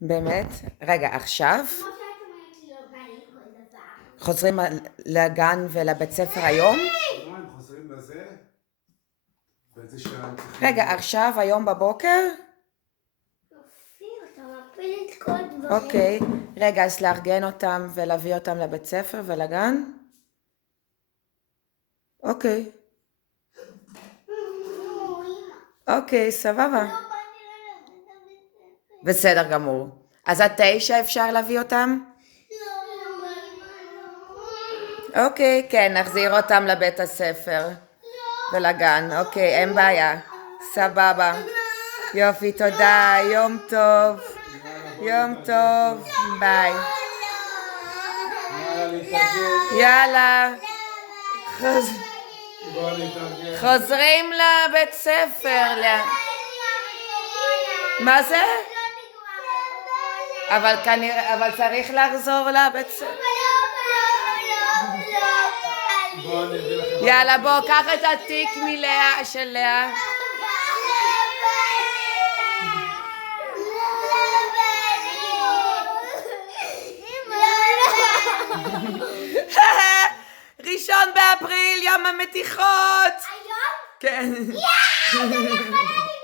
באמת? רגע, עכשיו כמו שאת אומרת לי, לא בא לי כל דבר. חוזרים לגן ולבית ספר היום? מה, הם חוזרים לזה? באיזה שעה הם צריכים... רגע, עכשיו, היום בבוקר? אופיר, אתה מפיל את כל הדברים. אוקיי. רגע, אז לארגן אותם ולהביא אותם לבית ספר ולגן? אוקיי. אוקיי, סבבה. לא בא לי ללכת לבית ספר. בסדר גמור. אז עד 9 אפשר להביא אותם? לא, אמא. אוקיי, כן, נחזיר אותם לבית הספר ולגן. אוקיי, אין בעיה. סבבה. יופי, תודה. יום טוב. יום טוב. ביי. יאללה, להתארגן. יאללה. בוא להתארגן. חוזרים לבית ספר. מה זה? אבל צריך לחזור לבית ספר. בוא אני אביא לכם... יאללה, בוא, קח את התיק מלאה, של לאה. ראשון באפריל, יום המתיחות. היום? כן. זה נכון.